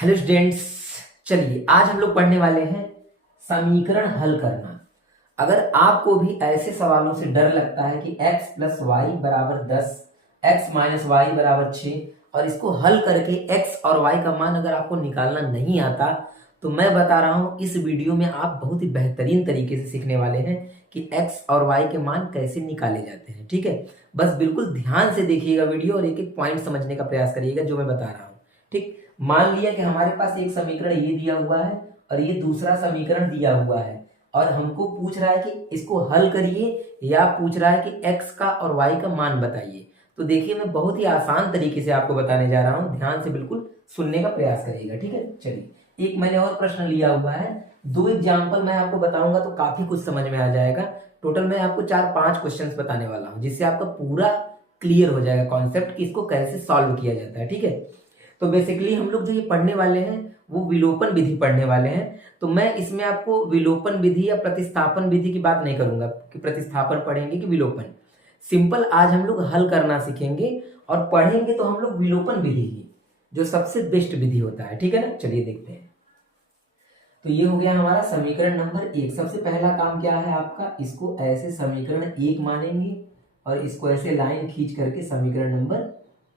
Hello students, चलिए आज हम लोग पढ़ने वाले हैं समीकरण हल करना। अगर आपको भी ऐसे सवालों से डर लगता है कि x प्लस वाई बराबर 10, x माइनस वाई बराबर 6 और इसको हल करके x और y का मान अगर आपको निकालना नहीं आता, तो मैं बता रहा हूं इस वीडियो में आप बहुत ही बेहतरीन तरीके से सीखने वाले हैं कि x और y के मान कैसे निकाले जाते हैं। ठीक है, बस बिल्कुल ध्यान से देखिएगा वीडियो और एक एक पॉइंट समझने का प्रयास करिएगा जो मैं बता रहा हूँ। ठीक, मान लिया कि हमारे पास एक समीकरण ये दिया हुआ है और ये दूसरा समीकरण दिया हुआ है और हमको पूछ रहा है कि इसको हल करिए या पूछ रहा है कि x का और y का मान बताइए। तो देखिए मैं बहुत ही आसान तरीके से आपको बताने जा रहा हूं, ध्यान से बिल्कुल सुनने का प्रयास करिएगा। ठीक है, चलिए एक मैंने और प्रश्न लिया हुआ है, दो एग्जाम्पल मैं आपको बताऊंगा तो काफी कुछ समझ में आ जाएगा। टोटल मैं आपको 4-5 क्वेश्चंस बताने वाला हूं जिससे आपका पूरा क्लियर हो जाएगा कॉन्सेप्ट कि इसको कैसे सॉल्व किया जाता है। ठीक है, तो बेसिकली हम लोग जो ये पढ़ने वाले हैं वो विलोपन विधि पढ़ने वाले हैं। तो मैं इसमें आपको विलोपन विधि या प्रतिस्थापन विधि की बात नहीं करूंगा कि प्रतिस्थापन पढ़ेंगे कि विलोपन। सिंपल आज हम लोग हल करना सीखेंगे और पढ़ेंगे तो हम लोग विलोपन विधि ही, जो सबसे बेस्ट विधि होता है। ठीक है ना, चलिए देखते हैं। तो ये हो गया हमारा समीकरण नंबर 1। सबसे पहला काम क्या है आपका, इसको ऐसे समीकरण 1 मानेंगे और इसको ऐसे लाइन खींच करके समीकरण नंबर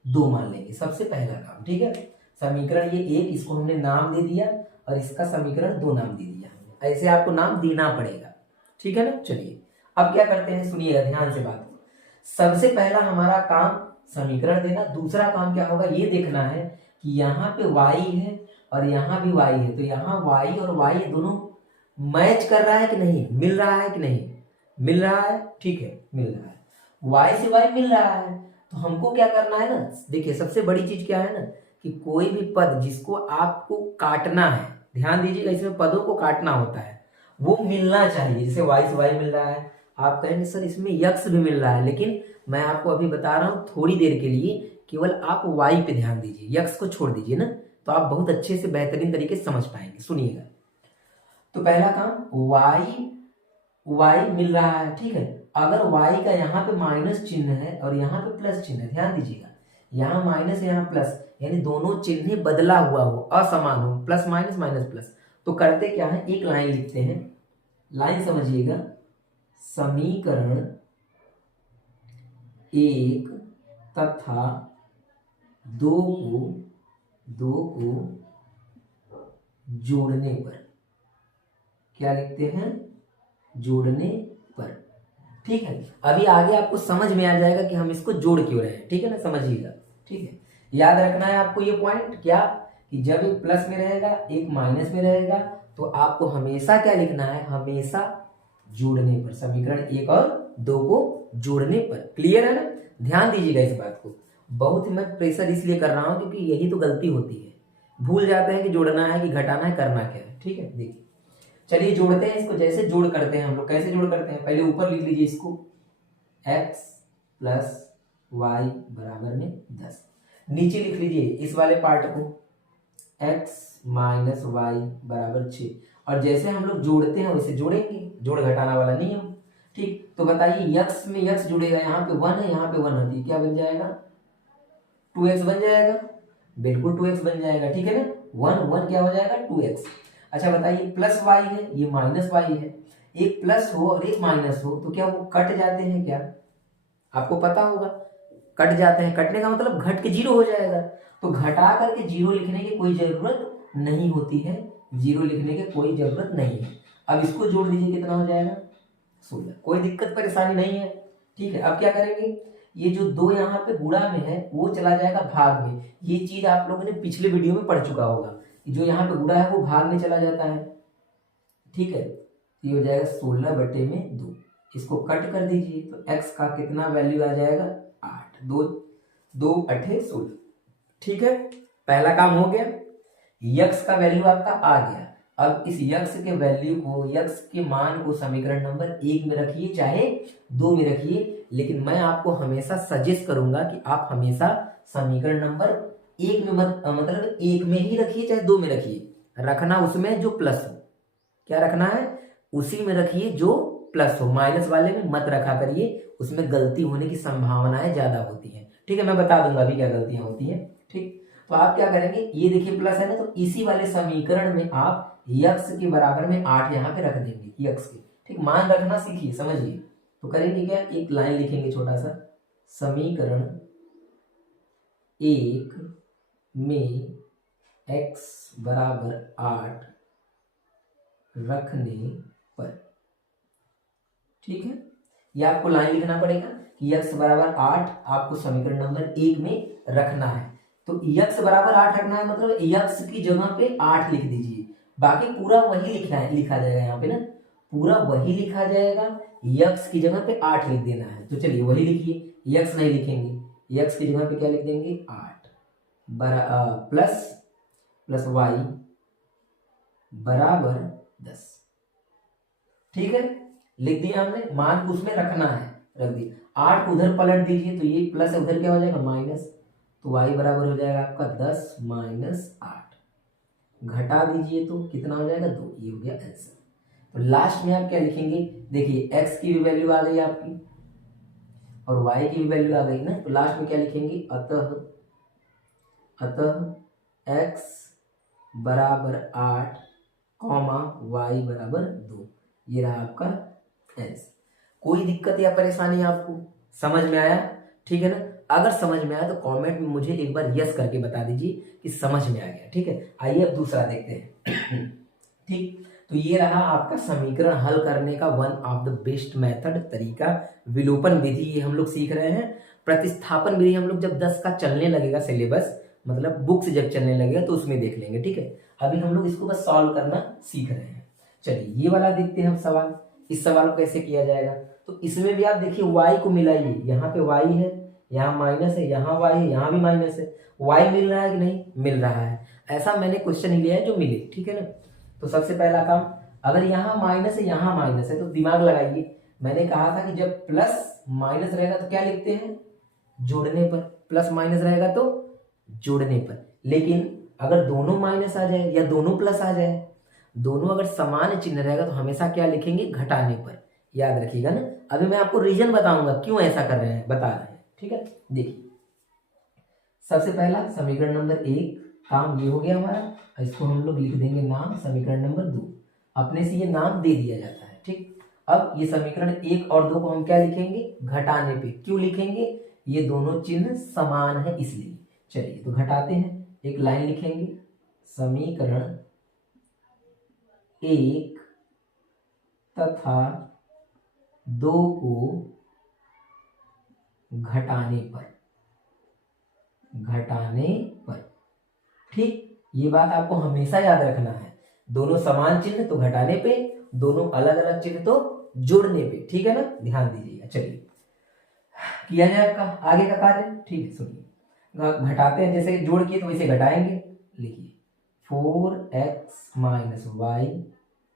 2 मान लेंगे। सबसे पहला काम, ठीक है, समीकरण ये 1 इसको हमने नाम दे दिया और इसका समीकरण 2 नाम दे दिया। ऐसे आपको नाम देना पड़ेगा। ठीक है ना, चलिए अब क्या करते हैं, सुनिएगा ध्यान से बात। सबसे पहला हमारा काम समीकरण देना, दूसरा काम क्या होगा ये देखना है कि यहाँ पे y है और यहाँ भी y है, तो यहाँ y और y दोनों मैच कर रहा है कि नहीं, मिल रहा है कि नहीं, मिल रहा है। ठीक है, मिल रहा है, y से y मिल रहा है। तो हमको क्या करना है ना, देखिए सबसे बड़ी चीज क्या है ना कि कोई भी पद जिसको आपको काटना है, ध्यान दीजिएगा इसमें पदों को काटना होता है, वो मिलना चाहिए। जैसे y से y मिल रहा है, आप कहेंगे सर इसमें यक्स भी मिल रहा है, लेकिन मैं आपको अभी बता रहा हूं थोड़ी देर के लिए केवल आप y पे ध्यान दीजिए, यक्स को छोड़ दीजिए ना, तो आप बहुत अच्छे से बेहतरीन तरीके से समझ पाएंगे। सुनिएगा, तो पहला काम y मिल रहा है। ठीक है, अगर y का यहाँ पे माइनस चिन्ह है और यहाँ पे प्लस चिन्ह है, ध्यान दीजिएगा, यहाँ माइनस यहाँ प्लस, यानी दोनों चिन्ह बदला हुआ हो, असमान हो, प्लस माइनस माइनस प्लस, तो करते क्या है, एक लाइन लिखते हैं। लाइन समझिएगा, समीकरण 1 तथा 2 को जोड़ने पर, क्या लिखते हैं, जोड़ने पर। ठीक है, अभी आगे आपको समझ में आ जाएगा कि हम इसको जोड़ क्यों रहे हैं। ठीक है ना, समझिएगा। ठीक है, याद रखना है आपको ये पॉइंट, क्या कि जब एक प्लस में रहेगा एक माइनस में रहेगा तो आपको हमेशा क्या लिखना है, हमेशा जोड़ने पर, समीकरण 1 और 2 को जोड़ने पर। क्लियर है ना, ध्यान दीजिएगा इस बात को। बहुत मैं प्रेशर इसलिए कर रहा हूं क्योंकि यही तो गलती होती है, भूल जाते हैं कि जोड़ना है कि घटाना है, करना क्या है। ठीक है, देखिए चलिए जोड़ते हैं इसको। जैसे जोड़ करते हैं हम लोग, कैसे जोड़ करते हैं, पहले ऊपर लिख लीजिए इसको, x प्लस वाई बराबर में 10, नीचे लिख लीजिए इस वाले पार्ट को x माइनस वाई बराबर 6, और जैसे हम लोग जोड़ते हैं वैसे जोड़ेंगे, जोड़ घटाना वाला नियम। ठीक, तो बताइए x में x जुड़ेगा, यहाँ पे 1 है, यहाँ पे 1 है, क्या बन जाएगा, 2x बन जाएगा, बिल्कुल 2x बन जाएगा। ठीक है ना, 1 1 क्या हो जाएगा, 2x। अच्छा बताइए, प्लस y है, ये माइनस y है, एक प्लस हो और एक माइनस हो तो क्या वो कट जाते हैं, क्या आपको पता होगा, कट जाते हैं। कटने का मतलब घट के जीरो हो जाएगा, तो घटा करके जीरो लिखने की कोई जरूरत नहीं होती है, जीरो लिखने की कोई जरूरत नहीं है। अब इसको जोड़ दीजिए, कितना हो जाएगा, 16, कोई दिक्कत परेशानी नहीं है। ठीक है, अब क्या करेंगे, ये जो 2 यहाँ पे गुणा में है वो चला जाएगा भाग में। ये चीज आप लोगों ने पिछले वीडियो में पढ़ चुका होगा, जो यहाँ पे गुणा है वो भाग में चला जाता है। ठीक है, ये हो जाएगा 16/2, इसको कट कर दीजिए तो x का कितना वैल्यू आ जाएगा, 8, 2 2 8 16। ठीक है, पहला काम हो गया, यक्स का वैल्यू आपका आ गया। अब इस यक्स के वैल्यू को, यक्स के मान को समीकरण नंबर 1 में रखिए चाहे 2 में रखिए, लेकिन मैं आपको हमेशा सजेस्ट करूंगा कि आप हमेशा समीकरण नंबर 1 में मत, मतलब 1 में ही रखिए चाहे 2 में रखिए, रखना उसमें जो प्लस हो, क्या रखना है, उसी में रखिए जो प्लस हो, माइनस वाले में मत रखा करिए, उसमें गलती होने की संभावनाएं ज्यादा होती हैं। ठीक है, मैं बता दूंगा अभी क्या गलतियां होती हैं। ठीक, तो आप क्या करेंगे, ये देखिए प्लस है ना, तो इसी वाले समीकरण में आप यक्स के बराबर में 8 यहाँ पे रख देंगे, यक्स के, ठीक, मान रखना सीखिए, समझिए। तो करेंगे क्या, एक लाइन लिखेंगे छोटा सा, समीकरण 1 में x बराबर 8 रखने पर, ठीक है, ये आपको लाइन लिखना पड़ेगा कि x बराबर 8 आपको समीकरण नंबर 1 में रखना है। तो x बराबर 8 रखना है, मतलब x की जगह पे 8 लिख दीजिए, बाकी पूरा वही लिखा जाएगा यहाँ पे ना, पूरा वही लिखा जाएगा, x की जगह पे 8 लिख देना है। तो चलिए वही लिखिए, x नहीं लिखेंगे, x की जगह पे क्या लिख देंगे 8 प्लस y बराबर 10, ठीक है, लिख दिया हमने, मान को उसमें रखना है, रख दिया। 8 को उधर पलट दीजिए, तो ये प्लस है, उधर क्या हो जाएगा माइनस, तो y बराबर हो जाएगा आपका 10 माइनस 8, घटा दीजिए तो कितना हो जाएगा 2, ये हो गया आंसर। तो लास्ट में आप क्या लिखेंगे, देखिए x की भी वैल्यू आ गई आपकी और y की भी वैल्यू आ गई ना, तो लास्ट में क्या लिखेंगे, अतः x बराबर 8 कॉमा y बराबर 2, ये रहा आपका आंसर। कोई दिक्कत या परेशानी आपको समझ में आया, ठीक है ना? अगर समझ में आया तो कमेंट में मुझे एक बार यस करके बता दीजिए कि समझ में आ गया, ठीक है। आइए अब दूसरा देखते हैं। ठीक, तो ये रहा आपका समीकरण हल करने का one of the best method, तरीका, विलोपन विधि, ये हम लोग सीख रहे हैं। प्रतिस्थापन विधि हम लोग जब 10 का चलने लगेगा सिलेबस, मतलब बुक से जब चलने लगेगा तो उसमें देख लेंगे, ठीक है। अभी हम लोग इसको बस सॉल्व करना सीख रहे हैं। चलिए ये वाला देखते हैं हम सवाल, इस सवाल को कैसे किया जाएगा। तो इसमें भी आप देखिए y को मिलाइए, यहाँ पे y है, यहाँ माइनस है, यहाँ y है, यहाँ भी माइनस है, y मिल रहा है कि नहीं, मिल रहा है। ऐसा मैंने क्वेश्चन ही लिया है जो मिले, ठीक है ना। तो सबसे पहला काम, अगर यहाँ माइनस है यहाँ माइनस है तो दिमाग लगाइए, मैंने कहा था कि जब प्लस माइनस रहेगा तो क्या लिखते हैं, जोड़ने पर, प्लस माइनस रहेगा तो जोड़ने पर। लेकिन अगर दोनों माइनस आ जाए या दोनों प्लस आ जाए, दोनों अगर समान चिन्ह रहेगा तो हमेशा क्या लिखेंगे, घटाने पर, याद रखिएगा ना। अभी मैं आपको रीजन बताऊंगा क्यों ऐसा कर रहे हैं, बता रहे हैं, ठीक है। देखिए सबसे पहला समीकरण नंबर 1 काम ये हो गया हमारा, इसको हम लोग लिख देंगे नाम समीकरण नंबर 2, अपने से ये नाम दे दिया जाता है, ठीक। अब ये समीकरण 1 और 2 को हम क्या लिखेंगे, घटाने पे। क्यों लिखेंगे, ये दोनों चिन्ह समान है इसलिए। चलिए तो घटाते हैं, एक लाइन लिखेंगे, समीकरण 1 तथा 2 को घटाने पर, ठीक। ये बात आपको हमेशा याद रखना है, दोनों समान चिन्ह तो घटाने पे, दोनों अलग अलग चिन्ह तो जोड़ने पे, ठीक है ना, ध्यान दीजिएगा। चलिए किया जाए आपका आगे का कार्य, ठीक है। सुनिए, घटाते हैं, जैसे जोड़ किए तो वैसे घटाएंगे। लिखिए 4x माइनस वाई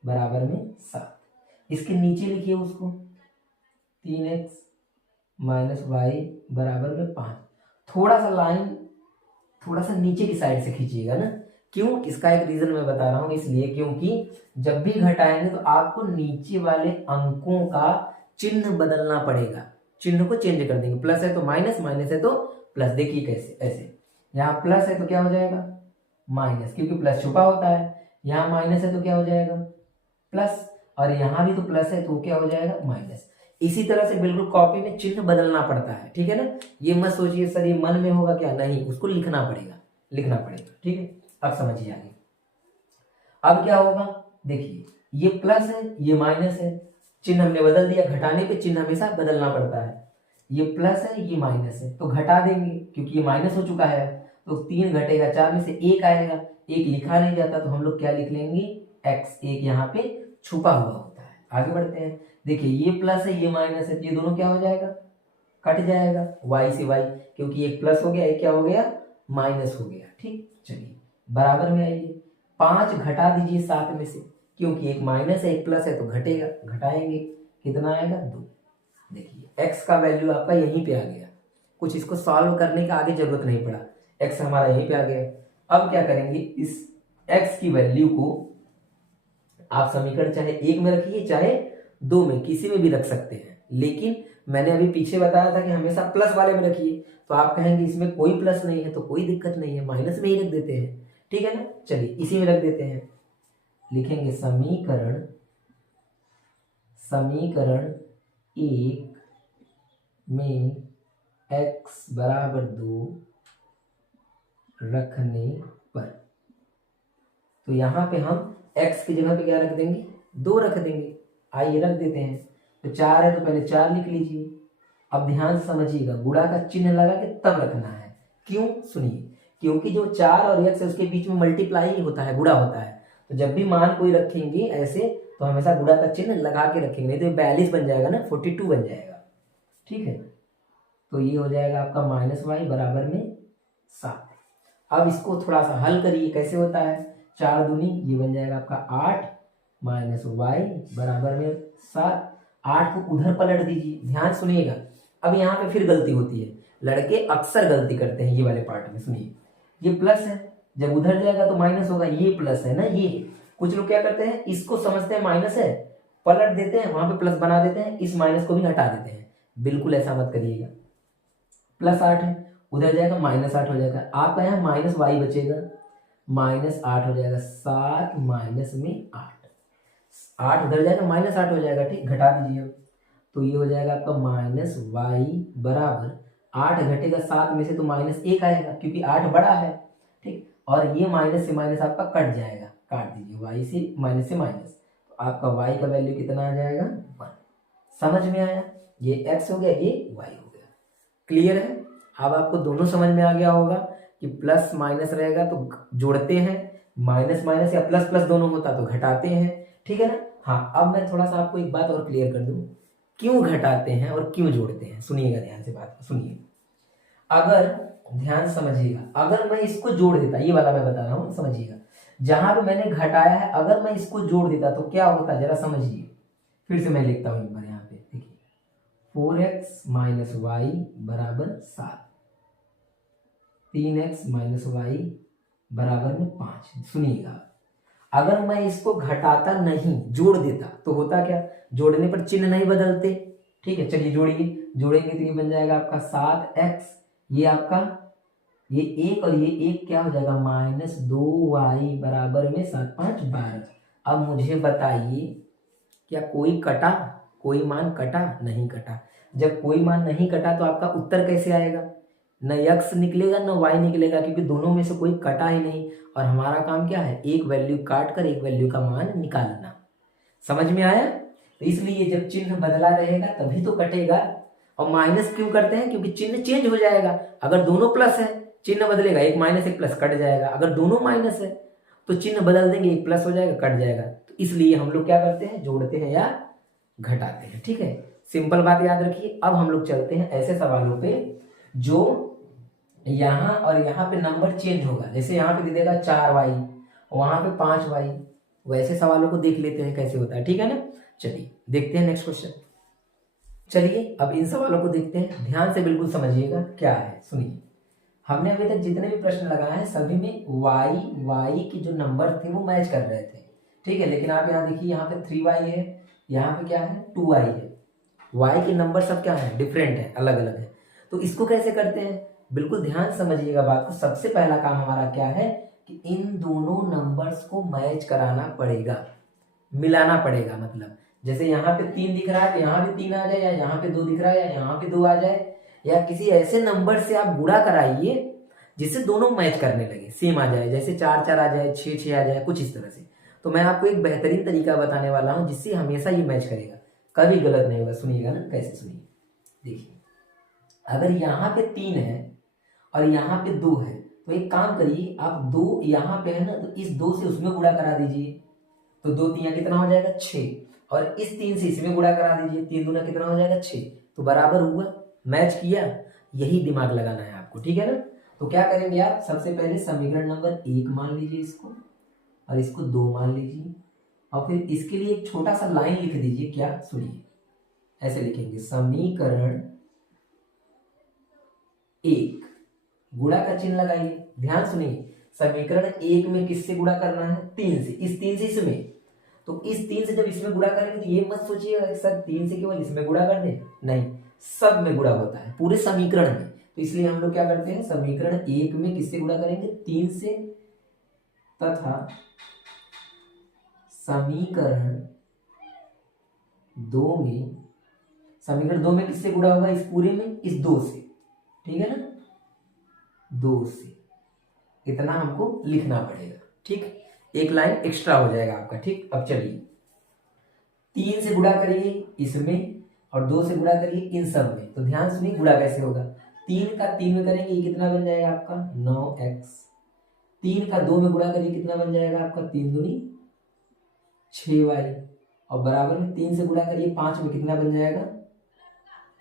बराबर में 7, इसके नीचे लिखिए उसको 3x माइनस वाई बराबर में 5। थोड़ा सा लाइन थोड़ा सा नीचे की साइड से खींचिएगा ना, क्यों, इसका एक रीजन मैं बता रहा हूं, इसलिए क्योंकि जब भी घटाएंगे तो आपको नीचे वाले अंकों का चिन्ह बदलना पड़ेगा, चिन्ह को चेंज कर देंगे। प्लस है तो माइनस, माइनस है तो प्लस। देखिए कैसे, ऐसे यहाँ प्लस है तो क्या हो जाएगा माइनस, क्योंकि प्लस छुपा होता है। यहाँ माइनस है तो क्या हो जाएगा प्लस, और यहाँ भी तो प्लस है तो क्या हो जाएगा माइनस। इसी तरह से बिल्कुल कॉपी में चिन्ह बदलना पड़ता है, ठीक है ना। ये मत सोचिए सर ये मन में होगा क्या, नहीं, उसको लिखना पड़ेगा, ठीक है। अब समझिए आगे, अब क्या होगा, देखिए ये प्लस है ये माइनस है, चिन्ह हमने बदल दिया, घटाने पे चिन्ह हमेशा बदलना पड़ता है। ये प्लस है ये माइनस है तो घटा देंगे, क्योंकि ये माइनस हो चुका है, तो 3 घटेगा 4 में से 1 आएगा, 1 लिखा नहीं जाता तो हम लोग क्या लिख लेंगे x, 1 यहाँ पे छुपा हुआ होता है। आगे बढ़ते हैं, देखिए ये प्लस है ये माइनस है, ये दोनों क्या हो जाएगा, कट जाएगा, y से y, क्योंकि एक प्लस हो गया एक क्या हो गया माइनस हो गया, ठीक। चलिए बराबर में आइए, 5 घटा दीजिए 7 में से, क्योंकि एक माइनस है एक प्लस है तो घटेगा, घटाएंगे कितना आएगा 2। देखिए x का वैल्यू आपका यहीं पे आ गया, कुछ इसको सॉल्व करने का आगे जरूरत नहीं पड़ा, x हमारा यहीं पे आ गया। अब क्या करेंगे, इस x की वैल्यू को आप समीकरण चाहे 1 में रखिए चाहे 2 में, किसी में भी रख सकते हैं, लेकिन मैंने अभी पीछे बताया था कि हमेशा प्लस वाले में रखिए, तो आप कहेंगे इसमें कोई प्लस नहीं है तो कोई दिक्कत नहीं है, माइनस में ही रख देते हैं, ठीक है ना। चलिए इसी में रख देते हैं, लिखेंगे समीकरण 1 में x बराबर 2 रखने पर, तो यहाँ पे हम x की जगह पे क्या रख देंगे, 2 रख देंगे। आइए रख देते हैं, तो 4 है तो पहले 4 लिख लीजिए। अब ध्यान से समझिएगा, गुणा का चिन्ह लगा के तब रखना है। क्यों, सुनिए, क्योंकि जो 4 और x है उसके बीच में मल्टीप्लाई होता है, गुणा होता है, तो जब भी मान कोई रखेंगे ऐसे तो हमेशा गुणा का चिन्ह लगा के रखेंगे, नहीं तो 42 बन जाएगा ना, 42 बन जाएगा, ठीक है। तो ये हो जाएगा आपका -y बराबर में 7। अब इसको थोड़ा सा हल करिए, कैसे होता है, 4 दूनी ये बन जाएगा आपका 8 -y बराबर में 7। 8 को उधर पलट दीजिए, ध्यान सुनिएगा। अब यहाँ पे फिर गलती होती है, लड़के अक्सर गलती करते हैं ये वाले पार्ट में। सुनिए, ये प्लस है, जब उधर जाएगा तो माइनस होगा, ये प्लस है ना, ये कुछ लोग क्या करते हैं, इसको समझते हैं माइनस है, पलट देते हैं, वहां पे प्लस बना देते हैं, इस माइनस को भी हटा देते हैं। बिल्कुल ऐसा मत करिएगा। +8 है, उधर जाएगा -8 हो जाएगा, आपका यहाँ -y बचेगा, -8 हो जाएगा, 7 माइनस में 8, 8 उधर जाएगा -8 हो जाएगा, ठीक, घटा दीजिए अब। तो ये हो जाएगा आपका -y बराबर 8 घटेगा 7 में से तो -1 आएगा, क्योंकि 8 बड़ा है, ठीक, और ये माइनस से माइनस आपका कट जाएगा, काट दीजिए, y से माइनस से माइनस, तो आपका y का वैल्यू कितना आ जाएगा, 1। समझ में आया, ये x हो गया, ये y हो गया, क्लियर है। अब आपको दोनों समझ में आ गया होगा कि प्लस माइनस रहेगा तो जोड़ते हैं, माइनस माइनस या प्लस प्लस दोनों होता तो घटाते हैं, ठीक है ना। हाँ, अब मैं थोड़ा सा आपको एक बात और क्लियर कर दूं, क्यों घटाते हैं और क्यों जोड़ते हैं, सुनिएगा ध्यान से, बात सुनिए। अगर ध्यान समझिएगा, अगर मैं इसको जोड़ देता, ये वाला मैं बता रहा हूँ, समझिएगा, जहां पे मैंने घटाया है अगर मैं इसको जोड़ देता तो क्या होता, जरा समझिए। फिर से मैं लिखता हूं एक बार, यहाँ पे देखिए, 4x - y बराबर 7, 3x - y बराबर में 5। सुनिएगा, अगर मैं इसको घटाता नहीं, जोड़ देता तो होता क्या, जोड़ने पर चिन्ह नहीं बदलते, ठीक है। चलिए जोड़िए, जोड़ेंगे तो ये बन जाएगा आपका 7x, ये आपका ये 1 और ये 1 क्या हो जाएगा, -2y बराबर में 7 5 12। अब मुझे बताइए, क्या कोई कटा, कोई मान कटा, नहीं कटा। जब कोई मान नहीं कटा तो आपका उत्तर कैसे आएगा, न x निकलेगा न y निकलेगा, क्योंकि दोनों में से कोई कटा ही नहीं, और हमारा काम क्या है, एक वैल्यू काट कर एक वैल्यू का मान निकालना। समझ में आया। तो इसलिए जब चिन्ह बदला रहेगा तभी तो कटेगा। और माइनस क्यों करते हैं, क्योंकि चिन्ह चेंज हो जाएगा। अगर दोनों प्लस है चिन्ह बदलेगा, एक माइनस एक प्लस कट जाएगा। अगर दोनों माइनस है तो चिन्ह बदल देंगे, एक प्लस हो जाएगा कट जाएगा। तो इसलिए हम लोग क्या करते हैं, जोड़ते हैं या घटाते हैं, ठीक है। सिंपल बात याद रखिए। अब हम लोग चलते हैं ऐसे सवालों पे जो यहाँ और यहाँ पे नंबर चेंज होगा। जैसे यहाँ पे दे देगा 4y, वहां पे 5y, वैसे सवालों को देख लेते हैं कैसे होता है, ठीक है ना। चलिए देखते हैं नेक्स्ट क्वेश्चन। चलिए अब इन सवालों को देखते हैं, ध्यान से बिल्कुल समझिएगा क्या है। सुनिए, हमने अभी तक जितने भी प्रश्न लगाए हैं सभी में y की जो नंबर थे वो मैच कर रहे थे, ठीक है। लेकिन आप यहाँ देखिए, यहाँ पे 3y है, यहाँ पे क्या है 2y है। y के नंबर सब क्या है, डिफरेंट है, अलग अलग है। तो इसको कैसे करते हैं, बिल्कुल ध्यान समझिएगा बात को। सबसे पहला काम हमारा क्या है कि इन दोनों नंबर्स को मैच कराना पड़ेगा, मिलाना पड़ेगा। मतलब जैसे यहाँ पे 3 दिख रहा है तो यहाँ भी 3 आ जाए, या यहाँ पे 2 दिख रहा है या यहाँ पे 2 आ जाए, या किसी ऐसे नंबर से आप गुणा कराइए जिससे दोनों मैच करने लगे, सेम आ जाए। जैसे 4 4 आ जाए, 6 6 आ जाए, कुछ इस तरह से। तो मैं आपको एक बेहतरीन तरीका बताने वाला हूँ जिससे हमेशा ये मैच करेगा, कभी गलत नहीं होगा। सुनिएगा ना, कैसे, सुनिए। देखिए, अगर यहाँ पे 3 है और यहाँ पे 2 है तो एक काम करिए, आप 2 यहाँ पे है ना, तो इस 2 से उसमें गुणा करा दीजिए। तो 2 3 कितना हो जाएगा 6, और इस 3 से इसमें गुणा करा दीजिए, 3 दूना कितना हो जाएगा 6। तो बराबर हुआ, मैच किया। यही दिमाग लगाना है आपको, ठीक है ना। तो क्या करेंगे आप, सबसे पहले समीकरण नंबर 1 मान लीजिए इसको, और इसको 2 मान लीजिए, और फिर इसके लिए एक छोटा सा लाइन लिख दीजिए। क्या, सुनिए, ऐसे लिखेंगे, समीकरण 1, गुणा का चिन्ह लगाइए। ध्यान सुनिए, समीकरण 1 में किससे गुणा करना है, 3 से। इस 3 से इसमें, तो इस 3 से जब इसमें गुणा करेंगे तो ये मत सोचिएगा सर 3 से केवल इसमें गुणा कर दे, नहीं, सब में गुणा होता है, पूरे समीकरण में। तो इसलिए हम लोग क्या करते हैं, समीकरण 1 में किससे गुणा करेंगे, 3 से, तथा समीकरण 2 में किससे गुणा होगा, इस पूरे में इस 2 से, ठीक है ना, 2 से। इतना हमको लिखना पड़ेगा, ठीक, एक लाइन एक्स्ट्रा हो जाएगा आपका, ठीक। अब चलिए 3 से गुणा करिए इसमें और 2 से गुणा करिए इन सब में। तो ध्यान सुनिए गुणा कैसे होगा, 3 का 3 में करेंगे, ये कितना बन जाएगा आपका 9x। 3 का 2 में गुणा करिए, कितना बन जाएगा आपका 3 दूनी 6y, और बराबर में 3 से गुणा करिए 5 में, कितना बन जाएगा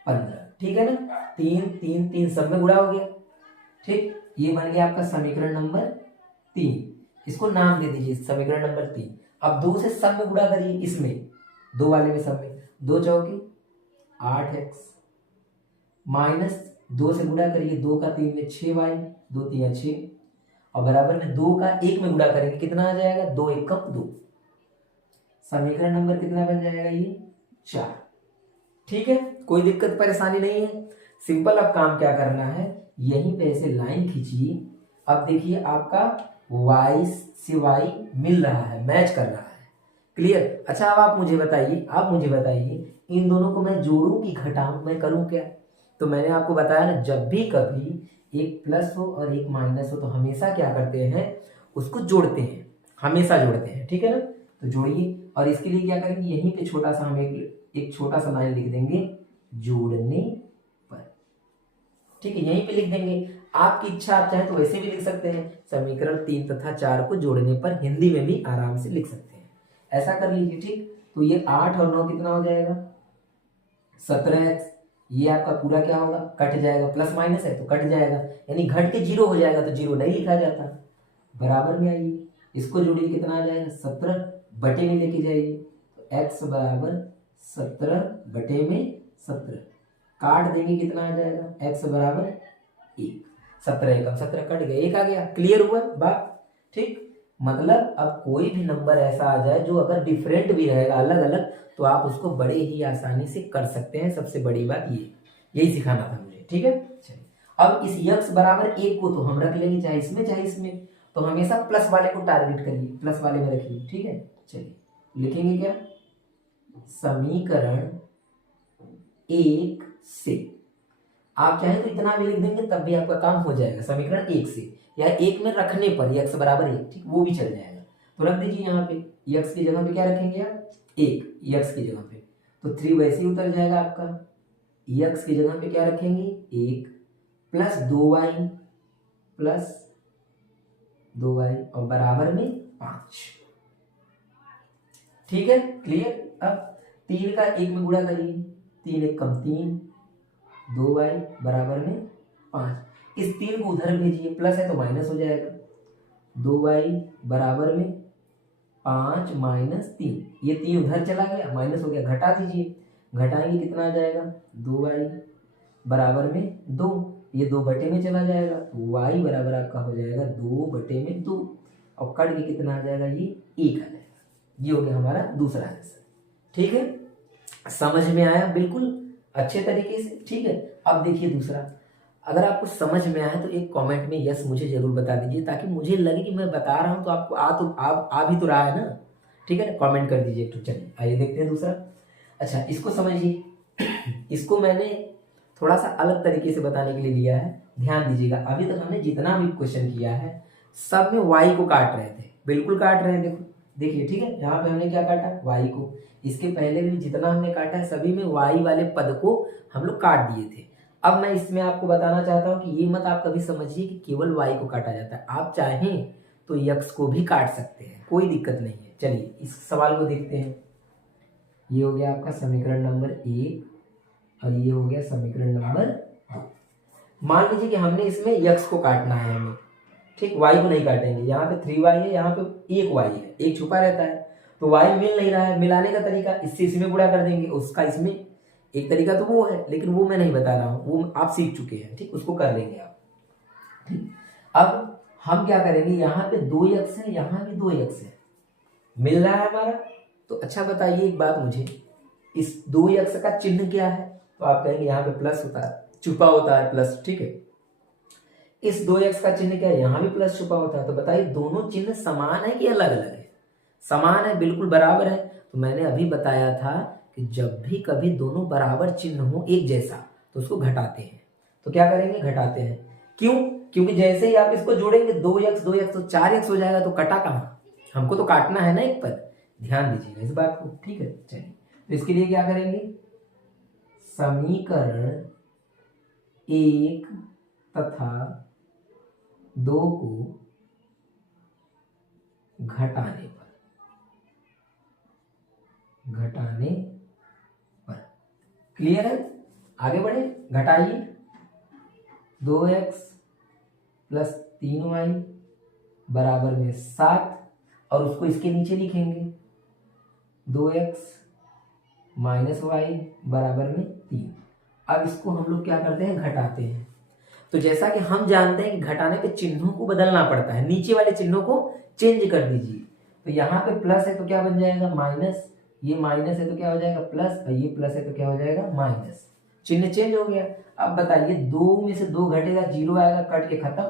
15, ठीक है ना। 3 3 3 सब में गुणा हो गया, ठीक। ये बन गया आपका समीकरण नंबर 3, इसको नाम दे दीजिए समीकरण नंबर 3। अब 2 से सब में गुणा करिए, इसमें 2 वाले में सब में, 2 चौकी 8x, माइनस 2 से गुणा करिए, 2 का 3 में 6y, 2 3 6, और बराबर में 2 का 1 में गुणा करेंगे, कितना आ जाएगा 2 1 2। समीकरण नंबर कितना बन जाएगा, ये 4, ठीक है। कोई दिक्कत परेशानी नहीं है, सिंपल। अब काम क्या करना है, यहीं पे ऐसे लाइन खींचिए। अब देखिए आपका y से y मिल रहा है, मैच कर रहा है, क्लियर। अच्छा अब आप मुझे बताइए इन दोनों को मैं जोड़ूं कि घटाऊं, मैं करूं क्या। तो मैंने आपको बताया ना, जब भी कभी एक प्लस हो और एक माइनस हो तो हमेशा क्या करते हैं, उसको जोड़ते हैं, हमेशा जोड़ते हैं, ठीक है ना। तो जोड़िए, और इसके लिए क्या करेंगे, यहीं पे छोटा सा हम एक छोटा सा लाइन लिख देंगे, जोड़ने पर, ठीक है, यहीं पे लिख देंगे। आपकी इच्छा, आप चाहे तो वैसे भी लिख सकते हैं, समीकरण 3 तथा 4 को जोड़ने पर हिंदी में भी आराम से लिख सकते हैं, ऐसा कर लीजिए, ठीक। तो ये 8 और 9 कितना हो जाएगा 17x, ये आपका पूरा क्या होगा, कट जाएगा, प्लस माइनस है तो कट जाएगा, यानी घट के 0 हो जाएगा, तो 0 नहीं लिखा जाता। बराबर में आइए, इसको जोड़िए, कितना आ जाएगा 17 बटे में लेके जाइए, तो x बराबर 17 बटे में 17, काट देंगे, कितना आ जाएगा x बराबर 1, 17 एकम 17 कट गया, 1 आ गया, क्लियर हुआ बात, ठीक। मतलब अब कोई भी नंबर ऐसा आ जाए जो अगर डिफरेंट भी रहेगा, अलग अलग, तो आप उसको बड़े ही आसानी से कर सकते हैं। सबसे बड़ी बात यही सिखाना था मुझे, ठीक है। चलिए अब इस x बराबर 1 को तो हम रख लेंगे, चाहे इसमें, तो हमेशा प्लस वाले को टारगेट करिए, प्लस वाले में रखिए, ठीक है। चलिए लिखेंगे क्या, समीकरण 1 से, आप चाहे तो इतना भी लिख देंगे तब भी आपका काम हो जाएगा, समीकरण 1 से, या 1 में रखने पर x बराबर 1, ठीक, वो भी चल जाएगा। तो रख दीजिए यहाँ पे, x की जगह पे क्या रखेंगे आप 1, x की जगह पे, तो 3 वैसे ही उतर जाएगा आपका, x की जगह पे क्या रखेंगे 1 प्लस 2y और बराबर में 5, ठीक है, क्लियर। अब 3 का 1 में गुणा करिए, 3 1 3, 2y बराबर में 5, इस 3 को उधर भेजिए, प्लस है तो माइनस हो जाएगा, 2y बराबर में 5 माइनस 3, ये 3 उधर चला गया, माइनस हो गया, घटा दीजिए, घटाएंगे कितना आ जाएगा 2y बराबर में 2, ये 2 बटे में चला जाएगा, तो y बराबर आपका हो जाएगा 2 बटे में 2, और कट के कितना आ जाएगा, ये 1 आ जाएगा। ये हो गया हमारा दूसरा आंसर, ठीक है, समझ में आया बिल्कुल अच्छे तरीके से, ठीक है। अब देखिए दूसरा, अगर आपको समझ में आया तो एक कमेंट में यस मुझे जरूर बता दीजिए, ताकि मुझे लगे कि मैं बता रहा हूं तो आपको आ भी तो रहा है ना, ठीक है ना, कमेंट कर दीजिए। तो चलिए आइए देखते हैं दूसरा। अच्छा इसको समझिए, इसको मैंने थोड़ा सा अलग तरीके से बताने के लिए लिया है, ध्यान दीजिएगा। अभी तक हमने जितना भी क्वेश्चन किया है सब में y को काट रहे थे, बिल्कुल काट रहे हैं, देखो देखिए, ठीक है। यहाँ पे हमने क्या काटा y को, इसके पहले भी जितना हमने काटा है सभी में y वाले पद को हम लोग काट दिए थे। अब मैं इसमें आपको बताना चाहता हूँ कि ये मत आप कभी समझिए कि केवल y को काटा जाता है, आप चाहें तो x को भी काट सकते हैं, कोई दिक्कत नहीं है। चलिए इस सवाल को देखते हैं। ये हो गया आपका समीकरण नंबर 1 और ये हो गया समीकरण नंबर 2। मान लीजिए कि हमने इसमें x को काटना है हमें, ठीक, y को नहीं काटेंगे। यहाँ पे 3y है, यहाँ पे 1y है, एक छुपा रहता है, तो y मिल नहीं रहा है। मिलाने का तरीका इससे इसमें गुणा कर देंगे, उसका इसमें, एक तरीका तो वो है, लेकिन वो मैं नहीं बता रहा हूँ, वो आप सीख चुके हैं, ठीक, उसको कर लेंगे आप, ठीक। अब हम क्या करेंगे, यहाँ पे 2x है, यहाँ भी 2x है, मिल रहा है हमारा। तो अच्छा बताइए एक बात मुझे, इस 2x का चिन्ह क्या है, तो आप कहेंगे यहाँ पे प्लस होता है, छुपा होता है प्लस, ठीक है। इस 2x का चिन्ह क्या है, यहाँ भी प्लस छुपा होता है। तो बताइए दोनों चिन्ह समान है कि अलग अलग है? समान है, बिल्कुल बराबर है। तो मैंने अभी बताया था कि जब भी कभी दोनों बराबर चिन्ह हो एक जैसा तो उसको घटाते हैं। तो क्या करेंगे, घटाते हैं। क्यों? क्योंकि जैसे ही आप इसको जोड़ेंगे 2x 2x तो 4x हो जाएगा, तो कटा कहाँ, हमको तो काटना है ना एक पद, ध्यान दीजिएगा इस बात को, ठीक है। चलिए तो इसके लिए क्या करेंगे, समीकरण 1 तथा 2 को घटाने पर, क्लियर है? आगे बढ़े, घटाइए। 2x प्लस 3y बराबर में 7, और उसको इसके नीचे लिखेंगे 2x माइनस वाई बराबर में 3। अब इसको हम लोग क्या करते हैं, घटाते हैं। तो जैसा कि हम जानते हैं कि घटाने पे चिन्हों को बदलना पड़ता है, नीचे वाले चिन्हों को चेंज कर दीजिए। तो यहाँ पे प्लस है तो क्या बन जाएगा माइनस, ये माइनस है तो क्या हो जाएगा प्लस, और ये प्लस है तो क्या हो जाएगा माइनस, चिन्ह चेंज हो गया। अब बताइए 2 में से 2 घटेगा, 0 आएगा, कट के खत्म,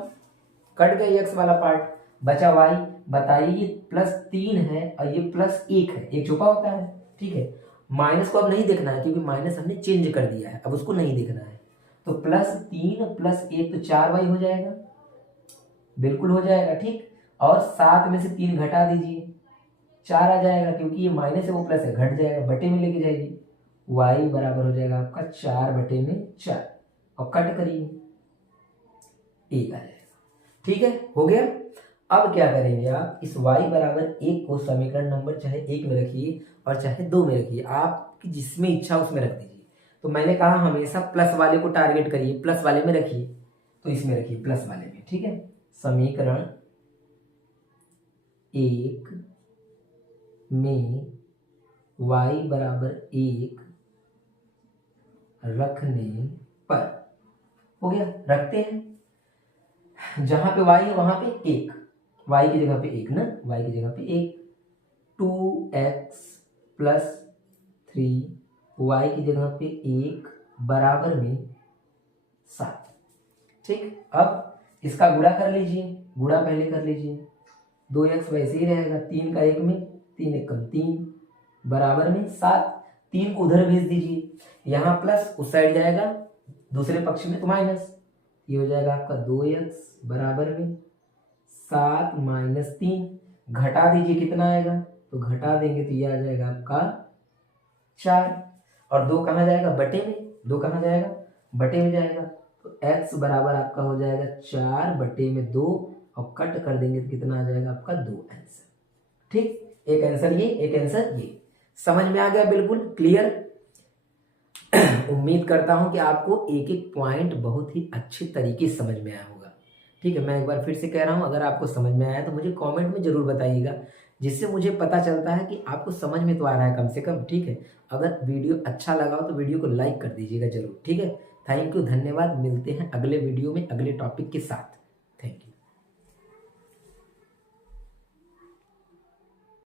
कट गया x वाला पार्ट, बचा y। बताइए ये प्लस 3 है और ये प्लस 1 है, एक छुपा होता है, ठीक है। माइनस को अब नहीं देखना है क्योंकि माइनस हमने चेंज कर दिया है, अब उसको नहीं देखना है। तो प्लस 3 प्लस 1 तो 4y हो जाएगा, बिल्कुल हो जाएगा, ठीक। और 7 में से 3 घटा दीजिए, 4 आ जाएगा, क्योंकि ये माइनस है वो प्लस है, घट जाएगा, बटे में लेके जाइए, y बराबर हो जाएगा आपका 4/4, और कट करिए, 1 आ जाएगा, ठीक है, हो गया। अब क्या करेंगे आप, इस y बराबर 1 को समीकरण नंबर चाहे 1 में रखिए और चाहे 2 में रखिए, आपकी जिसमें इच्छा उसमें रख दीजिए। तो मैंने कहा हमेशा प्लस वाले को टारगेट करिए, प्लस वाले में रखिए, तो इसमें रखिए प्लस वाले में, ठीक है। समीकरण 1 में y बराबर 1 रखने पर, हो गया, रखते हैं। जहां पे y है वहां पे 1, y की जगह पे 1 ना, y की जगह पे 1, 2x प्लस 3 y की जगह पे 1 बराबर में 7, ठीक। अब इसका गुणा कर लीजिए, गुणा पहले कर लीजिए, 2x वैसे ही रहेगा, 3 का 1 में, 3 1 कम 3 बराबर में 7, 3 को उधर भेज दीजिए, यहाँ प्लस उस साइड जाएगा दूसरे पक्ष में तो माइनस, ये हो जाएगा आपका 2x बराबर में 7 माइनस 3, घटा दीजिए कितना आएगा, तो घटा देंगे तो ये आ जाएगा आपका 4, और 2 कहाँ जाएगा, बटे में, 2 कहाँ जाएगा, बटे में जाएगा, तो x बराबर आपका हो जाएगा 4/2, और कट कर देंगे तो कितना आ जाएगा आपका 2 आंसर, ठीक। एक आंसर ये, एक आंसर ये, समझ में आ गया, बिल्कुल क्लियर। उम्मीद करता हूं कि आपको एक एक पॉइंट बहुत ही अच्छे तरीके से समझ में आया होगा, ठीक है। मैं एक बार फिर से कह रहा हूं, अगर आपको समझ में आया तो मुझे कमेंट में जरूर बताइएगा, जिससे मुझे पता चलता है कि आपको समझ में तो आ रहा है कम से कम, ठीक है। अगर वीडियो अच्छा लगा हो तो वीडियो को लाइक कर दीजिएगा जरूर, ठीक है। थैंक यू, धन्यवाद, मिलते हैं अगले वीडियो में अगले टॉपिक के साथ, थैंक यू।